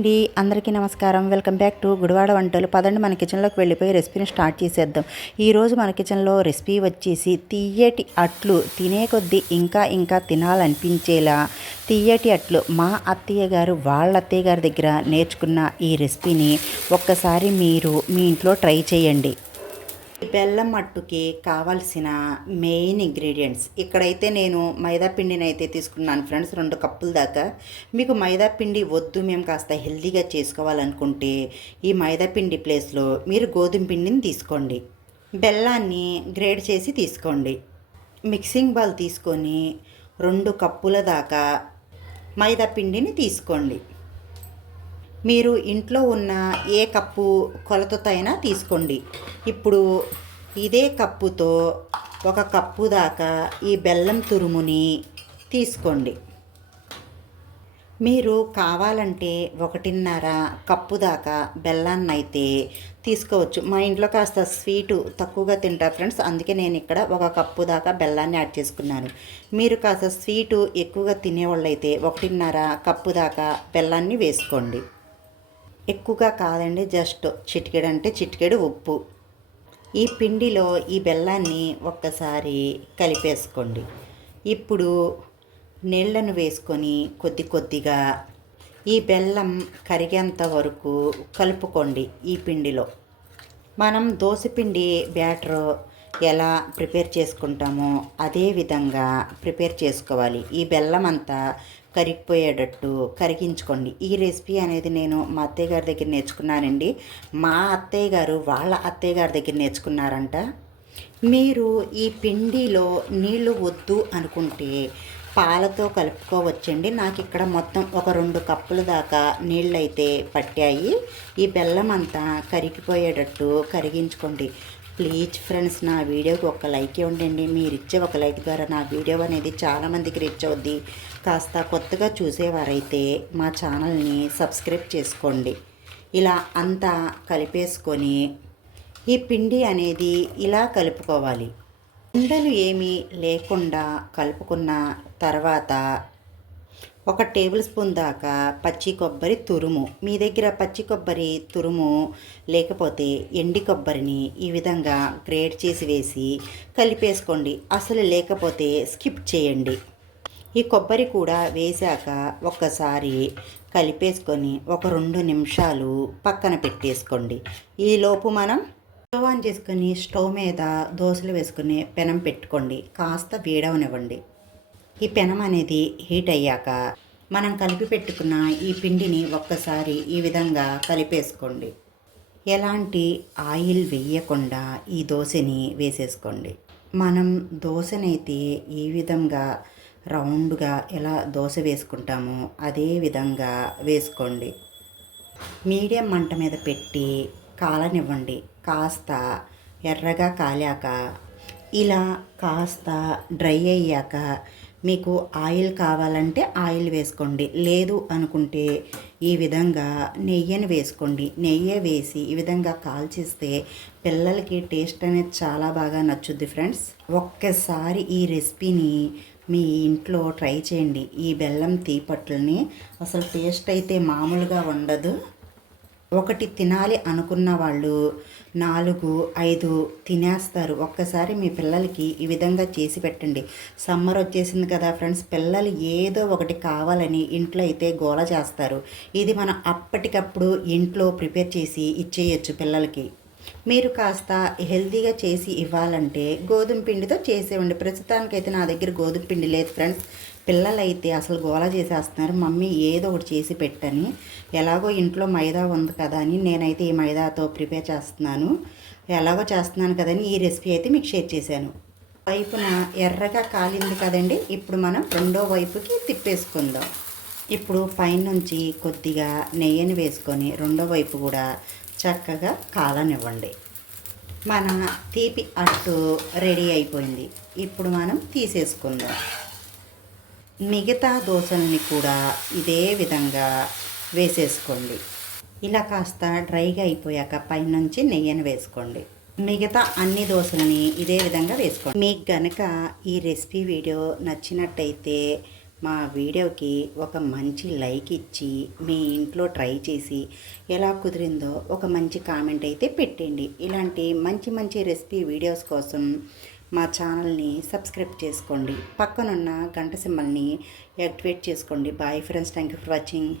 అండి. అందరికీ నమస్కారం. వెల్కమ్ బ్యాక్ టు గుడివాడ వంటలు. పదండి మన కిచెన్లోకి వెళ్ళిపోయి రెసిపీని స్టార్ట్ చేసేద్దాం. ఈరోజు మన కిచెన్లో రెసిపీ వచ్చేసి తీయటి అట్లు తినే కొద్దీ ఇంకా ఇంకా తినాలనిపించేలా తీయటి అట్లు మా అత్తయ్య గారు వాళ్ళ అత్తయ్య గారి దగ్గర నేర్చుకున్న ఈ రెసిపీని ఒక్కసారి మీరు మీ ఇంట్లో ట్రై చేయండి. బెల్లం మట్టుకి కావాల్సిన మెయిన్ ఇంగ్రీడియంట్స్. ఇక్కడైతే నేను మైదా పిండిని అయితే తీసుకున్నాను ఫ్రెండ్స్ రెండు కప్పుల దాకా. మీకు మైదా పిండి వద్దు మేము కాస్త హెల్తీగా చేసుకోవాలనుకుంటే ఈ మైదా పిండి ప్లేస్లో మీరు గోధుమ పిండిని తీసుకోండి. బెల్లాన్ని గ్రేడ్ చేసి తీసుకోండి. మిక్సింగ్ బాల్ తీసుకొని రెండు కప్పుల దాకా మైదా పిండిని తీసుకోండి. మీరు ఇంట్లో ఉన్న ఏ కప్పు కొలతతో అయినా తీసుకోండి. ఇప్పుడు ఇదే కప్పుతో ఒక కప్పు దాకా ఈ బెల్లం తురుముని తీసుకోండి. మీరు కావాలంటే ఒకటిన్నర కప్పు దాకా బెల్లాన్ని అయితే తీసుకోవచ్చు. మా ఇంట్లో కాస్త స్వీటు తక్కువగా తింటారు ఫ్రెండ్స్. అందుకే నేను ఇక్కడ ఒక కప్పు దాకా బెల్లాన్ని యాడ్ చేసుకున్నాను. మీరు కాస్త స్వీటు ఎక్కువగా తినేవాళ్ళు అయితే ఒకటిన్నర కప్పు దాకా బెల్లాన్ని వేసుకోండి. ఎక్కువగా కాదండి జస్ట్ చిటికెడు అంటే చిటికెడు ఉప్పు. ఈ పిండిలో ఈ బెల్లాన్ని ఒక్కసారి కలిపేసుకోండి. ఇప్పుడు నీళ్ళను వేసుకొని కొద్ది కొద్దిగా ఈ బెల్లం కరిగేంత వరకు కలుపుకోండి ఈ పిండిలో. మనం దోశపిండి బ్యాటర్ ఎలా ప్రిపేర్ చేసుకుంటామో అదే విధంగా ప్రిపేర్ చేసుకోవాలి. ఈ బెల్లం అంతా కరిగిపోయేటట్టు కరిగించుకోండి. ఈ రెసిపీ అనేది నేను మా అత్తయ్య గారి దగ్గర నేర్చుకున్నానండి. మా అత్తయ్య గారు వాళ్ళ అత్తయ్య గారి దగ్గర నేర్చుకున్నారంట. మీరు ఈ పిండిలో నీళ్ళు వద్దు అనుకుంటే పాలతో కలుపుకోవచ్చండి. నాకు ఇక్కడ మొత్తం ఒక రెండు కప్పుల దాకా నీళ్ళైతే పట్టాయి. ఈ బెల్లం అంతా కరిగిపోయేటట్టు కరిగించుకోండి. ప్లీజ్ ఫ్రెండ్స్ నా వీడియోకి ఒక లైక్ ఇవ్వండి మీరు ఇచ్చే ఒక లైక్ ద్వారా నా వీడియో అనేది చాలామందికి రీచ్ అవుద్ది. కాస్త కొత్తగా చూసేవారైతే మా ఛానల్ని సబ్స్క్రైబ్ చేసుకోండి. ఇలా అంతా కలిపేసుకొని ఈ పిండి అనేది ఇలా కలుపుకోవాలి. ఉండలు ఏమీ లేకుండా కలుపుకున్న తర్వాత ఒక టేబుల్ స్పూన్ దాకా పచ్చి కొబ్బరి తురుము. మీ దగ్గర పచ్చి కొబ్బరి తురుము లేకపోతే ఎండి కొబ్బరిని ఈ విధంగా గ్రేట్ చేసి వేసి కలిపేసుకోండి. అసలు లేకపోతే స్కిప్ చేయండి. ఈ కొబ్బరి కూడా వేశాక ఒక్కసారి కలిపేసుకొని ఒక రెండు నిమిషాలు పక్కన పెట్టేసుకోండి. ఈలోపు మనం స్టవ్ ఆన్ చేసుకొని స్టవ్ మీద దోశలు వేసుకుని పెనం పెట్టుకోండి. కాస్త వేడవనివ్వండి. ఈ పెనం అనేది హీట్ అయ్యాక మనం కలిపి పెట్టుకున్న ఈ పిండిని ఒక్కసారి ఈ విధంగా కలిపేసుకోండి. ఎలాంటి ఆయిల్ వేయకుండా ఈ దోశని వేసేసుకోండి. మనం దోశనైతే ఈ విధంగా రౌండ్గా ఎలా దోశ వేసుకుంటామో అదే విధంగా వేసుకోండి. మీడియం మంట మీద పెట్టి కాలనివ్వండి. కాస్త ఎర్రగా కాలాక ఇలా కాస్త డ్రై అయ్యాక మీకు ఆయిల్ కావాలంటే ఆయిల్ వేసుకోండి. లేదు అనుకుంటే ఈ విధంగా నెయ్యిని వేసుకోండి. నెయ్యి వేసి ఈ విధంగా కాల్చిస్తే పిల్లలకి టేస్ట్ అనేది చాలా బాగా నచ్చుద్ది ఫ్రెండ్స్. ఒక్కసారి ఈ రెసిపీని మీ ఇంట్లో ట్రై చేయండి. ఈ బెల్లం తీపట్లని అసలు టేస్ట్ అయితే మామూలుగా ఉండదు. ఒకటి తినాలి అనుకున్న వాళ్ళు నాలుగు ఐదు తినేస్తారు. ఒక్కసారి మీ పిల్లలకి ఈ విధంగా చేసి పెట్టండి. సమ్మర్ వచ్చేసింది కదా ఫ్రెండ్స్ పిల్లలు ఏదో ఒకటి కావాలని ఇంట్లో అయితే గోల చేస్తారు. ఇది మనం అప్పటికప్పుడు ఇంట్లో ప్రిపేర్ చేసి ఇచ్చేయచ్చు పిల్లలకి. మీరు కాస్త హెల్తీగా చేసి ఇవ్వాలంటే గోధుమ పిండితో చేసేవండి ప్రస్తుతానికైతే నా దగ్గర గోధుమ పిండి లేదు ఫ్రెండ్స్. పిల్లలైతే అసలు గోల చేసేస్తున్నారు. మమ్మీ ఏదో ఒకటి చేసి పెట్టని ఎలాగో ఇంట్లో మైదా ఉంది కదా అని నేనైతే ఈ మైదాతో ప్రిపేర్ చేస్తున్నాను. ఎలాగో చేస్తున్నాను కదని ఈ రెసిపీ అయితే మీకు షేర్ చేశాను. వైపున ఎర్రగా కాలింది కదండి. ఇప్పుడు మనం రెండో వైపుకి తిప్పేసుకుందాం. ఇప్పుడు పైనుంచి కొద్దిగా నెయ్యిని వేసుకొని రెండో వైపు కూడా చక్కగా కాలనివ్వండి. మన తీపి అట్టు రెడీ అయిపోయింది. ఇప్పుడు మనం తీసేసుకుందాం. మిగతా దోశల్ని కూడా ఇదే విధంగా వేసేసుకోండి. ఇలా కాస్త డ్రైగా అయిపోయాక పైనుంచి నెయ్యిని వేసుకోండి. మిగతా అన్ని దోశల్ని ఇదే విధంగా వేసుకోండి. మీకు గనక ఈ రెసిపీ వీడియో నచ్చినట్టయితే మా వీడియోకి ఒక మంచి లైక్ ఇచ్చి మీ ఇంట్లో ట్రై చేసి ఎలా కుదిరిందో ఒక మంచి కామెంట్ అయితే పెట్టండి. ఇలాంటి మంచి మంచి రెసిపీ వీడియోస్ కోసం మా ఛానల్ని సబ్స్క్రైబ్ చేసుకోండి. పక్కనున్న గంట సింబల్ని యాక్టివేట్ చేసుకోండి. Bye friends thank you for watching